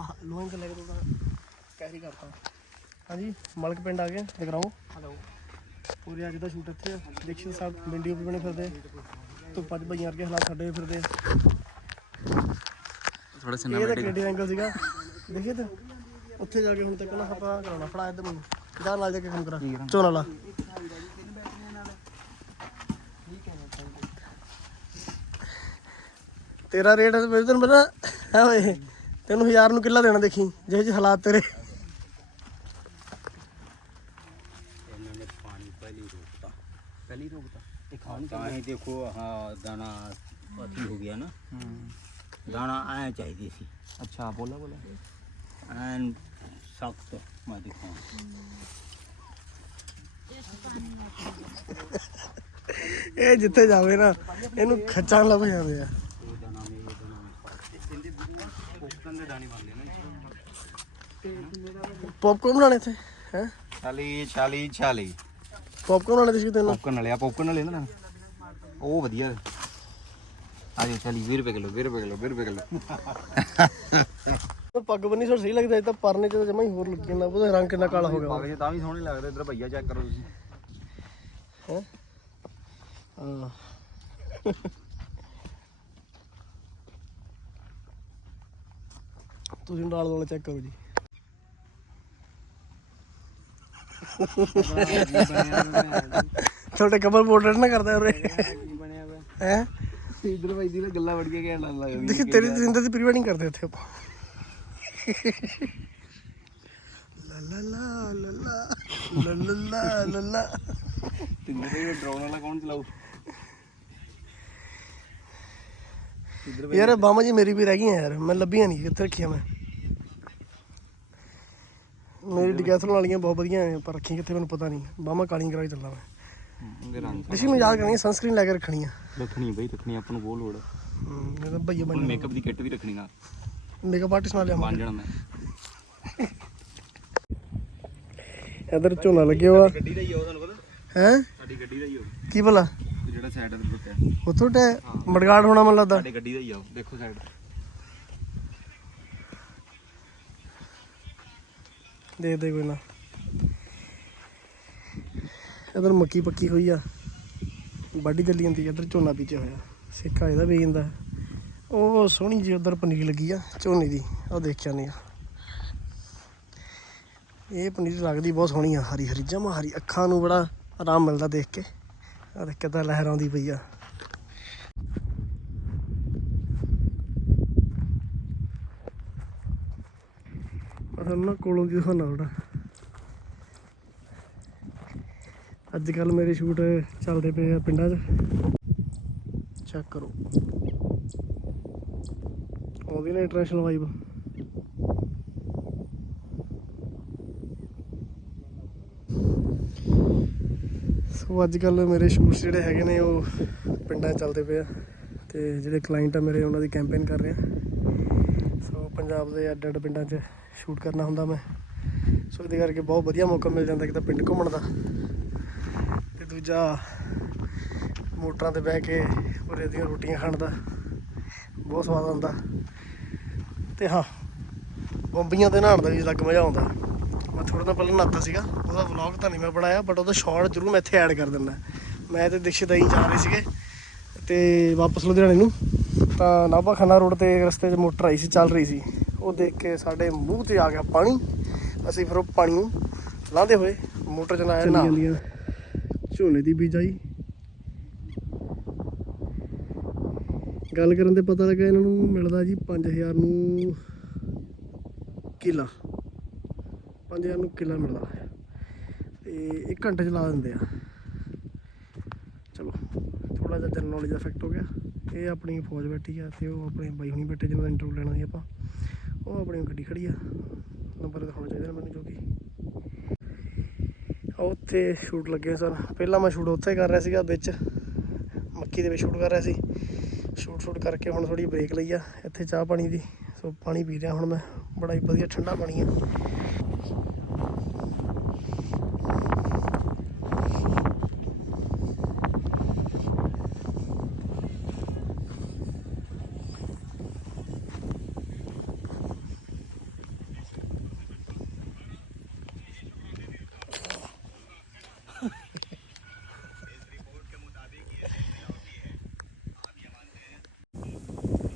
ਆਹ ਲੋਹੇ ਤੋਂ ਲੈ ਕੇ ਤਾਂ ਕੈਰੀ ਕਰਤਾ। ਹਾਂਜੀ ਮਲਕ ਪਿੰਡ ਆ ਗਏ ਜਗਰਾਉਂ ਹਲੋ ਪੂਰੇ ਅੱਜ ਦਾ ਸ਼ੂਟ ਇੱਥੇ ਆ। ਦੇਖਿਓ ਸਾਹਿਬ ਵੀਡੀਓ ਵੀ ਬਣੇ ਫਿਰਦੇ। ਧੁੱਪਾਂ 'ਚ ਭਈਆਂ ਵਰਗੇ ਹਾਲਾਤ ਵੀ ਫਿਰਦੇ। ਥੋੜਾ ਇਹ ਤਾਂ ਐਂਗਲ ਸੀਗਾ। ਦੇਖਿਏ ਤੇ? ਉੱਥੇ ਜਾ ਕੇ ਹੁਣ ਤੱਕ ਨਾ ਆਪਾਂ ਕਰਾਉਣਾ। ਫੜਾ ਇੱਧਰ ਮੈਨੂੰ ਜਾ ਨਾਲ ਜਾ ਕੇ ਕੰਮ ਕਰਾ। ਝੋਨਾ ਲਾ। ਤੇਰਾ ਰੇਟ ਮੈਨੂੰ ਤੈਨੂੰ ਪਤਾ? ਹੈ ਓਏ ਤੈਨੂੰ ਹਜ਼ਾਰ ਨੂੰ ਕਿੱਲਾ ਦੇਣਾ ਦੇਖੀ ਜਿਹੇ ਜਿਹੇ ਹਾਲਾਤ ਤੇਰੇ। ਇਹਨਾਂ ਨੇ ਪਾਣੀ ਪਹਿਲੀ ਰੋਕਤਾ। ਪਹਿਲੀ ਰੋਕਤਾ? ਇਹ ਖਾਣ ਤਾਂ ਹੀ ਦੇਖੋ ਹਾਂ ਦਾਣਾ ਅਤੀ ਹੋ ਗਿਆ ਨਾ। ਦਾਣਾ ਆਇਆ ਚਾਹੀਦੀ ਸੀ। ਅੱਛਾ ਬੋਲਾ ਬੋਲਾ। ਐਨ ਸਖਤ ਮੈਂ ਦਿਖਾਂ ਇਹ ਜਿੱਥੇ ਜਾਵੇ ਨਾ ਇਹਨੂੰ ਖੱਚਾਂ ਲੱਭ ਜਾਂਦੇ ਆ ਇਹ ਦਾਣਾ ਮੇ ਇਹ ਦਾਣਾ ਮੇ ਇਹਦੇ ਕੋਕਨ ਦੇ ਦਾਣੇ ਬਣਦੇ ਨੇ ਪੌਪਕੌਰਨ ਬਣਾਣੇ ਇੱਥੇ? ਹੈ? 40 40 40 ਪੌਪਕੌਰਨ ਬਣਾਣੇ ਸੀ ਤੈਨੂੰ? ਪੌਪਕਨ ਵਾਲੇ ਆ ਪੌਪਕਨ ਵਾਲੇ ਨਾ ਉਹ ਵਧੀਆ। ਆ ਜੀ 40 20 ਰੁਪਏ ਕਿਲੋ 20 ਰੁਪਏ ਕਿਲੋ 20 ਰੁਪਏ ਕਿਲੋ। ਉਹ ਪੱਗ ਬੰਨੀ ਸੋ ਸਹੀ ਲੱਗਦਾ ਇਹ ਤਾਂ ਪਰਨੇ ਚ ਤਾਂ ਜਮਾ ਹੀ ਹੋਰ ਲੱਗੀ ਜਾਂਦਾ ਉਹਦਾ ਰੰਗ ਕਿੰਨਾ ਕਾਲਾ ਹੋ ਗਿਆ ਪਾਵੇ ਤਾਂ ਵੀ ਸੋਹਣੇ ਲੱਗਦੇ ਇਧਰ ਭਈਆ ਚੈੱਕ ਕਰੋ ਤੁਸੀਂ। ਹੈ? ਤੁਸੀਂ ਨਾਲ ਵਾਲਾ ਚੈੱਕ ਕਰੋ ਜੀ। ਛੋਟੇ ਕਪਲ ਪੋਰਟਰੇਟ ਨਾ ਕਰਦਾ ਉਰੇ ਬਣਿਆ ਹੋਇਆ ਹੈ ਇਧਰ ਭਾਈ ਦੀ ਗੱਲਾਂ ਵੜ ਕੇ ਕਹਿਣ ਲੱਗ ਗਈ ਦੇਖੀ ਤੇਰੀ ਜ਼ਿੰਦਗੀ ਦੀ ਪ੍ਰੀ ਵੈਡਿੰਗ ਕਰਦੇ ਉੱਥੇ ਆਪਾਂ ਲਾ ਲਾ ਲਾ ਲਾ ਲਾ ਲਾ ਲਾ ਲਾ ਲਾ ਤਿੰਨ ਰੁਪਏ ਡਰੋਨ ਵਾਲਾ ਕੌਣ ਚਲਾਊ ਇਧਰ ਯਾਰ ਬਾਮਾ ਜੀ ਮੇਰੀ ਵੀ ਰਹਿ ਗਈਆਂ ਯਾਰ ਮੈਂ ਲੱਭੀਆਂ ਨਹੀਂ ਕਿੱਥੇ ਰੱਖੀਆਂ ਮੈਂ ਮੇਰੀ ਡਿਕੈਥਲਨ ਵਾਲੀਆਂ ਬਹੁਤ ਵਧੀਆ ਨੇ ਪਰ ਰੱਖੀਆਂ ਕਿੱਥੇ ਮੈਨੂੰ ਪਤਾ ਨਹੀਂ। ਬਾਮਾ ਕਾਲੀਆਂ ਕਰਾ ਕੇ ਚੱਲਦਾ ਮੈਂ। ਉਹਦੇ ਰੰਗ ਰਿਸ਼ੀ ਯਾਦ ਕਰਨੀ ਸਨਸਕ੍ਰੀਨ ਲੈ ਕੇ ਰੱਖਣੀ ਆ ਰੱਖਣੀ ਬਈ ਰੱਖਣੀ ਆਪਾਂ ਨੂੰ ਬਹੁਤ ਲੋੜ ਹਮ, ਇਹ ਤਾਂ ਭਈਆ ਹੁਣ ਬਣ ਮੇਕਅਪ ਦੀ ਕਿੱਟ ਵੀ ਰੱਖਣੀ ਆ ਮੇਕਅਪ ਆਰਟਿਸਟ ਨਾਲ ਬਣ ਜਾਣਾ ਮੈਂ। ਇਧਰ ਝੋਨਾ ਲੱਗਿਆ ਹੋਆ ਗੱਡੀ ਦਾ ਹੀ ਆ ਉਹ ਤੁਹਾਨੂੰ ਪਤਾ? ਹੈ? ਸਾਡੀ ਗੱਡੀ ਦਾ ਹੀ ਆ ਕੀ ਭਲਾ? ਉਹ ਜਿਹੜਾ ਸਾਈਡ ਤੇ ਰੁਕਿਆ ਉੱਥੋਂ ਟੈ ਮੜਗਾੜ ਹੋਣਾ ਮੈਨੂੰ ਲੱਗਦਾ। ਸਾਡੀ ਗੱਡੀ ਦਾ ਹੀ ਆ ਉਹ, ਦੇਖੋ ਸਾਈਡ ਦੇਖਦੇ ਕੋਈ ਨਾ ਇਧਰ ਮੱਕੀ ਪੱਕੀ ਹੋਈ ਆ। ਵਾਢੀ ਚੱਲੀ ਜਾਂਦੀ ਇਧਰ ਝੋਨਾ ਬੀਜਿਆ ਹੋਇਆ। ਸਿੱਕਾ ਇਹਦਾ ਵੇਚ ਜਾਂਦਾ ਉਹ ਸੋਹਣੀ ਜੀ ਉਧਰ ਪਨੀਰ ਲੱਗੀ ਆ, ਝੋਨੇ ਦੀ। ਉਹ ਦੇਖਿਆ ਨਹੀਂ ਇਹ ਪਨੀਰ ਲੱਗਦੀ ਬਹੁਤ ਸੋਹਣੀ ਆ, ਹਰੀ ਹਰੀ, ਜਮਾ ਹਰੀ। ਅੱਖਾਂ ਨੂੰ ਬੜਾ ਆਰਾਮ ਮਿਲਦਾ ਦੇਖ ਕੇ। ਆ ਦੇਖ ਕਿੱਦਾਂ ਲਹਿਰ ਆਉਂਦੀ ਪਈ ਆ। ਅਸਲ ਨਾ ਕੋਲੋਂ ਦੀ ਦਿਖਾਉਣਾ ਥੋੜਾ ਅੱਜ ਕੱਲ ਮੇਰੇ ਸ਼ੂਟ ਚੱਲਦੇ ਪਏ ਆ ਪਿੰਡਾਂ 'ਚ। ਚੈੱਕ ਕਰੋ। ਆਉਂਦੀ ਨਾ ਇੰਟਰਨੈਸ਼ਨਲ ਵਾਈਬ ਸੋ ਅੱਜ ਕੱਲ ਮੇਰੇ ਸ਼ੂਟਸ ਜਿਹੜੇ ਹੈਗੇ ਨੇ ਉਹ ਪਿੰਡਾਂ 'ਚ ਚੱਲਦੇ ਪਏ ਆ ਤੇ ਜਿਹੜੇ ਕਲਾਇੰਟ ਆ ਮੇਰੇ ਉਹਨਾਂ ਦੀ ਕੈਂਪੇਨ ਕਰ ਰਹੇ ਪੰਜਾਬ ਦੇ ਅੱਡ ਅੱਡ ਪਿੰਡਾਂ 'ਚ ਸ਼ੂਟ ਕਰਨਾ ਹੁੰਦਾ ਮੈਂ। ਸੋ ਇਹਦੇ ਕਰਕੇ ਬਹੁਤ ਵਧੀਆ ਮੌਕਾ ਮਿਲ ਜਾਂਦਾ ਕਿ ਤਾਂ ਪਿੰਡ ਘੁੰਮਣ ਦਾ। ਤੇ ਦੂਜਾ, ਮੋਟਰਾਂ ਤੇ ਬਹਿ ਕੇ ਉਰੇ ਦੀਆਂ ਰੋਟੀਆਂ ਖਾਣ ਦਾ ਬਹੁਤ ਸਵਾਦ ਆਉਂਦਾ। ਤੇ ਹਾਂ, ਬੰਬੀਆਂ ਤੇ ਨਹਾਉਣ ਦਾ ਵੀ ਅਲੱਗ ਮਜ਼ਾ ਆਉਂਦਾ। ਮੈਂ ਥੋੜਾ ਤਾਂ ਪਹਿਲਾਂ ਨਹਾਤਾ ਸੀਗਾ, ਉਹਦਾ ਵਲੌਗ ਤਾਂ ਨਹੀਂ ਮੈਂ ਬਣਾਇਆ ਬਟ ਉਹਦਾ ਸ਼ਾਰਟ ਜ਼ਰੂਰ ਮੈਂ ਇੱਥੇ ਐਡ ਕਰ ਦਿੰਦਾ। ਮੈਂ ਤੇ ਦਿਕਸ਼ਿਤ ਆਈ ਜਾ ਰਹੇ ਸੀਗੇ, ਤੇ ਵਾਪਸ ਲੁਧਿਆਣੇ ਨੂੰ। ਤਾਂ ਨਾਭਾ ਖੰਨਾ ਰੋਡ ਤੇ ਰਸਤੇ 'ਚ ਮੋਟਰ ਆਈ ਸੀ, ਚੱਲ ਰਹੀ ਸੀ। ਉਹ ਦੇਖ ਕੇ ਸਾਡੇ ਮੂੰਹ ਤੇ ਆ ਗਿਆ ਪਾਣੀ। ਅਸੀਂ ਫਿਰ ਉਹ ਪਾਣੀ ਨੂੰ ਲਾਂਦੇ ਹੋਏ ਮੋਟਰ ਚਲਾਇਆ ਨਾ। ਝੋਨੇ ਦੀ ਬੀਜਾਈ ਗੱਲ ਕਰਨ ਤੇ ਪਤਾ ਲੱਗਾ ਇਹਨਾਂ ਨੂੰ ਮਿਲਦਾ ਜੀ 5000 ਨੂੰ ਕਿੱਲਾ। 5000 ਨੂੰ ਕਿੱਲਾ ਮਿਲਦਾ। ਤੇ 1 ਘੰਟੇ ਚ ਲਾ ਦਿੰਦੇ ਆ। ਚਲੋ ਥੋੜਾ ਜਿਹਾ ਜਨਰਲ ਨੌਲੇਜ ਦਾ ਇਫੈਕਟ ਹੋ ਗਿਆ। ਇਹ ਆਪਣੀ ਫੌਜ ਬੈਠੀ ਆ ਤੇ ਉਹ ਆਪਣੇ ਬਾਈ ਹੁਣੀ ਬੈਠੇ ਜਿਹਨਾਂ ਦਾ ਇੰਟਰਵਿਊ ਲੈਣਾ ਸੀ ਆਪਾਂ। ਉਹ ਆਪਣੀ ਗੱਡੀ ਖੜੀ ਆ। ਨੰਬਰ ਦਿਖਾਉਣਾ ਚਾਹੀਦਾ ਮੈਨੂੰ ਜੋ ਕਿ ਉੱਥੇ ਸ਼ੂਟ ਲੱਗੇ ਸਨ। ਪਹਿਲਾਂ ਮੈਂ ਸ਼ੂਟ ਉੱਥੇ ਕਰ ਰਿਹਾ ਸੀਗਾ ਵਿੱਚ। ਮੱਕੀ ਦੇ ਵਿੱਚ ਸ਼ੂਟ ਕਰ ਰਿਹਾ ਸੀ। ਸ਼ੂਟ ਸ਼ੂਟ ਕਰਕੇ ਹੁਣ ਥੋੜੀ ਬ੍ਰੇਕ ਲਈ ਆ। ਇੱਥੇ ਚਾਹ ਪਾਣੀ ਦੀ। ਸੋ ਪਾਣੀ ਪੀ ਰਿਹਾ ਹੁਣ ਮੈਂ। ਬੜਾ ਹੀ ਵਧੀਆ ਠੰਡਾ ਪਾਣੀ ਆ।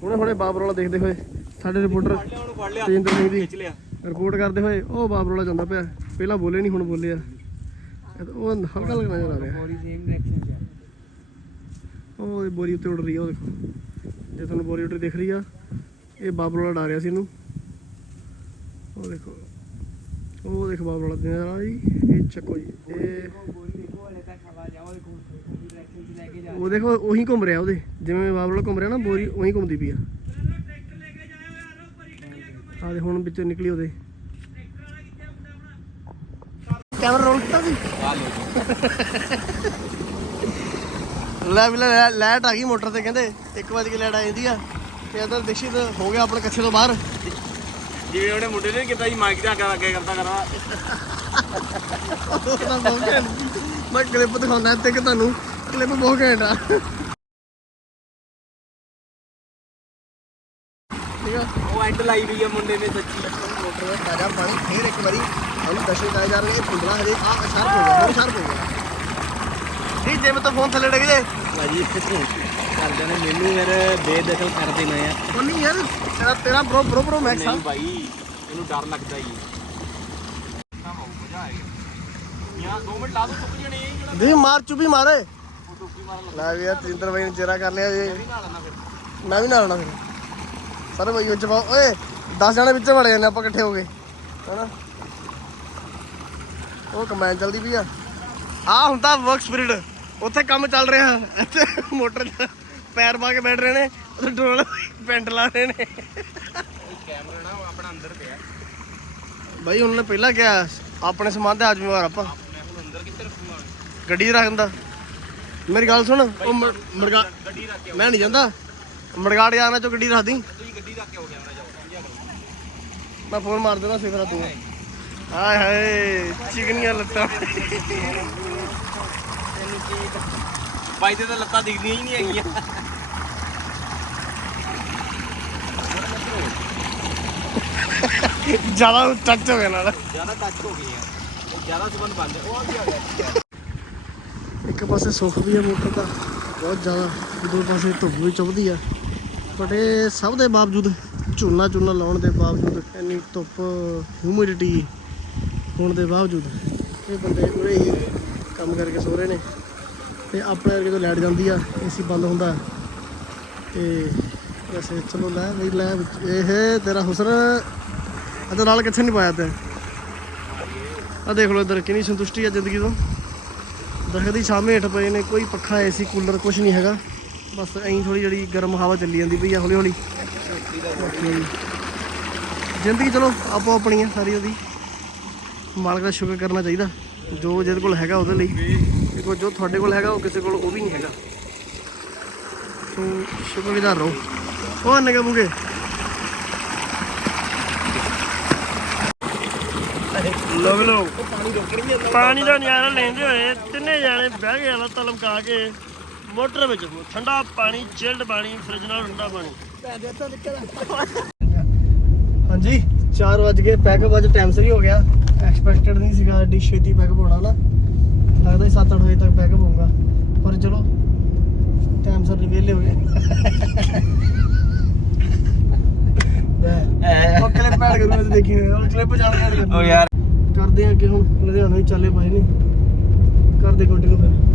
ਹੁਣੇ ਹੁਣੇ ਬਾਬਰੋਲਾ ਦੇਖਦੇ ਹੋਏ ਸਾਡੇ ਰਿਪੋਰਟਰ ਤੇਜਿੰਦਰ ਸਿੰਘ ਜੀ ਲਿਆ। ਰਿਪੋਰਟ ਕਰਦੇ ਹੋਏ ਉਹ ਬਾਬਰੋਲਾ ਜਾਂਦਾ ਪਿਆ। ਪਹਿਲਾਂ ਬੋਲੇ ਨਹੀਂ ਹੁਣ ਬੋਲੇ ਆ। ਉਹ ਹਲਕਾ ਨਜ਼ਰ ਆ ਰਿਹਾ। ਉਹ ਇਹ ਬੋਰੀ ਉੱਤੇ ਉੱਡ ਰਹੀ ਆ ਉਹ ਦੇਖੋ। ਜੇ ਤੁਹਾਨੂੰ ਬੋਰੀ ਉੱਤੇ ਦਿਖ ਰਹੀ ਆ। ਇਹ ਬਾਬਰੋਲਾ ਡਾ ਰਿਹਾ ਸੀ ਇਹਨੂੰ। ਉਹ ਦੇਖੋ। ਉਹ ਦੇਖ ਬਾਬਰੋਲਾ ਦੇ ਆ ਰਹੀ। ਇਹ ਚੱਕੋ ਜੀ। ਇਹ ਉਹ ਦੇਖੋ ਉਹੀ ਘੁੰਮ ਰਿਹਾ ਉਹਦੇ। ਜਿਵੇਂ ਬਾਬਰੋਲਾ ਘੁੰਮ ਰਿਹਾ ਨਾ ਬੋਰੀ ਉਹੀ ਘੁੰਮਦੀ ਪਈ ਆ। ਆ ਦੇ ਹੁਣ ਵਿੱਚੋਂ ਨਿਕਲੀ ਉਹਦੇ। ਕੈਮਰਾ ਰੋਲ ਕੀਤਾ ਸੀ? ਲੈ ਵੀ ਲੈ ਲਾਈਟ ਆ ਗਈ ਮੋਟਰ ਤੇ ਕਹਿੰਦੇ। 1 ਵਜੇ ਕੇ ਲਾਈਟ ਆ ਜਾਂਦੀ ਆ। ਤੇ ਇਧਰ ਦਿਖਸ਼ਿਤ ਹੋ ਗਿਆ ਆਪਣੇ ਕੱਛੇ ਤੋਂ ਬਾਹਰ। ਜਿਵੇਂ ਉਹਨੇ ਮੁੰਡੇ ਨੇ ਕੀਤਾ ਜੀ ਮਾਈਕ ਤੇ ਅੱਗੇ ਅੱਗੇ ਕਰਦਾ। ਕਰਦਾ ਉਹਦਾ। ਮੈਂ ਕਲਿੱਪ ਦਿਖਾਉਣਾ ਤੇ ਕਿ ਤੁਹਾਨੂੰ ਕਲਿੱਪ ਬਹੁਤ ਘੈਂਟ ਆ। ਠੀਕ ਆ? ਉਹ ਐਂਡ ਲਾਈ ਹੋਈ ਆ ਮੁੰਡੇ ਨੇ ਸੱਚੀ। ਮੋਟਰ ਦਾ ਤਾਜ਼ਾ ਪਾਣੀ ਫੇਰ ਇੱਕ ਵਾਰੀ ਉਹਨੂੰ ਦਸ਼ੇ ਜਾਏ ਜਾ ਰਹੇ ਪੁੰਦਲਾ ਹਜੇ ਆ ਸ਼ਾਰਪ ਹੋ ਗਿਆ ਸ਼ਾਰਪ ਹੋ ਗਿਆ। ਨਹੀਂ ਜੇ ਮੈਂ ਤਾਂ ਫੋਨ ਥੱਲੇ ਡਿੱਗ ਜੇ। ਭਾਜੀ ਕਰਦੇ ਨੇ ਮੈਨੂੰ ਫਿਰ ਬੇਦਖਲ ਕਰ ਦੇਣਾ ਨਹੀਂ ਯਾਰ ਤੇਰਾ ਤੇਰਾ ਬਰੋ ਬਰੋ ਬਰੋ ਮੈਕਸ ਆ। ਨਹੀਂ ਭਾਈ ਇਹਨੂੰ ਡਰ ਲੱਗਦਾ ਹੀ ਕੰਮ ਹੋ ਮਜ਼ਾ ਆਏਗਾ ਯਾਰ 2 ਮਿੰਟ ਲਾ ਦੋ ਸੁੱਕ ਜਣੇ ਇਹ ਕਿਹੜਾ ਦੀ ਮਾਰ ਚੁੱਪੀ ਲੈ ਵੀ ਯਾਰ ਤਜਿੰਦਰ ਬਾਈ ਨੇ ਚਿਹਰਾ ਕਰ ਲਿਆ ਜੀ। ਮੈਂ ਵੀ ਨਾਲ ਆਉਣਾ ਫਿਰ। ਸਾਰੇ ਬਾਈ ਵਿੱਚ ਪਾਓ ਓਏ 10 ਜਣੇ ਵਿੱਚ ਵੜ ਜਾਂਦੇ ਆਪਾਂ ਇਕੱਠੇ ਹੋ ਗਏ। ਹਨਾ? ਉਹ ਕਮੈਨ ਚੱਲਦੀ ਪਈ ਆ। ਆ ਹੁੰਦਾ ਵਰਕ ਸਪਿਰਿਟ ਉੱਥੇ ਕੰਮ ਚੱਲ ਰਿਹਾ। ਇੱਥੇ ਮੋਟਰ 'ਚ ਪੈਰ ਪਾ ਕੇ ਬੈਠ ਰਹੇ ਨੇ ਉੱਥੇ ਡਰੋਲ ਪੈਂਟ ਲਾ ਰਹੇ ਨੇ। ਕੈਮਰਾ ਨਾ ਆਪਣਾ ਅੰਦਰ ਪਿਆ। ਬਾਈ ਉਹਨਾਂ ਨੇ ਪਹਿਲਾਂ ਕਿਹਾ ਆਪਣੇ ਸਮਾਨ ਤੇ ਆ ਜ਼ਿੰਮੇਵਾਰ ਆਪਾਂ। ਕਿੱਥੇ ਰੱਖੂਗਾ ਗੱਡੀ 'ਚ ਰੱਖ ਦਿੰਦਾ। ਮੇਰੀ ਗੱਲ ਸੁਣ ਉਹ ਮ- ਮੜਗਾ ਗੱਡੀ ਰੱਖ ਕੇ ਮੈਂ ਨਹੀਂ ਜਾਂਦਾ। ਮੜਗਾੜ ਜਾਣਾ ਚੋ ਗੱਡੀ ਰੱਖ ਦੀ। ਤੁਸੀਂ ਗੱਡੀ ਰੱਖ ਕੇ ਹੋ ਕੈਮਰਾ ਜਾਓ ਸਮਝਿਆ ਕਰੋ। ਮੈਂ ਫੋਨ ਮਾਰ ਦੇਣਾ ਸਿਫਰਾ ਤੂੰ। ਹਾਏ ਹਾਏ ਚਿਕਨੀਆਂ ਲੱਤਾਂ। ਬਾਈ ਤੇ ਤਾਂ ਲੱਤਾਂ ਦਿਖਦੀਆਂ ਹੀ ਨਹੀਂ ਹੈਗੀਆਂ। ਜ਼ਿਆਦਾ ਟੱਚ ਹੋ ਗਿਆ ਨਾਲ। ਜ਼ਿਆਦਾ ਟੱਚ ਹੋ ਗਈ ਆ। ਜ਼ਿਆਦਾ ਸਬੰਧ ਬਣ ਗਿਆ ਉਹ ਵੀ ਆ ਗਿਆ ਇੱਕ ਪਾਸੇ ਸੁੱਖ ਵੀ ਹੈ ਮੋਟਰ ਦਾ, ਬਹੁਤ ਜ਼ਿਆਦਾ, ਦੂਜੇ ਪਾਸੇ ਧੁੱਪ ਵੀ ਚੁੱਭਦੀ ਆ। ਬਟ ਇਹ ਸਭ ਦੇ ਬਾਵਜੂਦ ਝੋਨਾ ਝੋਨਾ ਲਾਉਣ ਦੇ ਬਾਵਜੂਦ, ਇੰਨੀ ਧੁੱਪ ਹਿਊਮਿਡਿਟੀ ਹੋਣ ਦੇ ਬਾਵਜੂਦ, ਇਹ ਬੰਦੇ ਉਰੇ ਹੀ ਕੰਮ ਕਰਕੇ ਸੋ ਰਹੇ ਨੇ। ਤੇ ਆਪਣੇ ਵਰਗੇ ਤੋਂ ਲਾਈਟ ਜਾਂਦੀ ਆ, ਏਸੀ ਬੰਦ ਹੁੰਦਾ। ਤੇ ਵੈਸੇ ਚਲੋ ਲੈ ਵੀ ਲੈ ਵਿੱਚ- ਇਹ ਤੇਰਾ ਹੁਸਨ ਅਦਰ ਨਾਲ ਕਿੱਥੇ ਨਹੀਂ ਪਾਇਆ ਤੇ? ਆ ਦੇਖ ਲਓ ਇਧਰ, ਕਿੰਨੀ ਸੰਤੁਸ਼ਟੀ ਆ ਜ਼ਿੰਦਗੀ ਤੋਂ। ਦਰਖਤ ਦੀ ਛਾਵੇਂ ਹੇਠ ਪਏ ਨੇ, ਕੋਈ ਪੱਖਾ, ਏਸੀ, ਕੂਲਰ ਕੁਝ ਨਹੀਂ ਹੈਗਾ। ਬਸ ਐਂ ਥੋੜੀ ਜਿਹੜੀ ਗਰਮ ਹਵਾ ਚੱਲੀ ਜਾਂਦੀ ਪਈ ਆ ਹੌਲੀ ਹੌਲੀ ਬਾਕੀ ਜ਼ਿੰਦਗੀ ਚਲੋ, ਆਪੋ ਆਪਣੀ ਆ, ਸਾਰੀ ਉਹਦੀ। ਮਾਲਕ ਦਾ ਸ਼ੁਕਰ ਕਰਨਾ ਚਾਹੀਦਾ। ਜੋ ਜਿਹਦੇ ਕੋਲ ਹੈਗਾ ਉਹਦੇ ਲਈ। ਦੇਖੋ, ਜੋ ਤੁਹਾਡੇ ਕੋਲ ਹੈਗਾ, ਉਹ ਕਿਸੇ ਕੋਲ ਉਹ ਵੀ ਨਹੀਂ ਹੈਗਾ। ਸੋ, ਸ਼ੁਕਰਗੁਜ਼ਾਰ ਰਹੋ। ਉਹ ਨਿਗਾ ਬੁਗੇ ਲੋਕ ਲੋਕ ਪਾਣੀ ਦਾ ਨਿਆਰਾ ਲੈਂਦੇ ਹੋਏ ਤਿੰਨੇ ਜਾਣੇ ਬਹਿ ਗਏ ਹਲਾ ਤਲਮ ਕਾ ਕੇ। ਮੋਟਰ ਵਿੱਚ ਠੰਡਾ ਪਾਣੀ ਚਿਲਡ ਪਾਣੀ ਫ੍ਰਿਜ ਨਾਲ ਠੰਡਾ ਪਾਣੀ। ਹਾਂਜੀ 4 ਵਜ ਗਏ ਪੈਕਅਪ ਅੱਜ ਟਾਈਮ ਸਿਰ ਹੀ ਹੋ ਗਿਆ। ਐਕਸਪੈਕਟਡ ਨਹੀਂ ਸੀਗਾ ਐਡੀ ਛੇਤੀ ਪੈਕਅਪ ਹੋਣਾ ਨਾ। ਲੱਗਦਾ ਸੀ 7-8 ਵਜੇ ਤੱਕ ਪੈਕਅਪ ਹੋਊਗਾ। ਪਰ ਚਲੋ ਟਾਈਮ ਸਿਰ ਵਿਹਲੇ ਹੋ ਗਏ। ਉਹ ਕਲਿੱਪ ਐਡ ਕਰੂੰਗਾ ਤੇ ਦੇਖੀ ਉਹ ਕਲਿੱਪ ਜਾਣ ਐਡ ਕਰੂੰਗਾ ਉਹ ਯਾਰ। ਕਰਦੇ ਆ ਅੱਗੇ ਹੁਣ ਲੁਧਿਆਣਾ ਹੀ ਚੱਲੇ ਪਏ ਨੇ ਕਰਦੇ ਕੰਟੀਨਿਊ ਫਿਰ।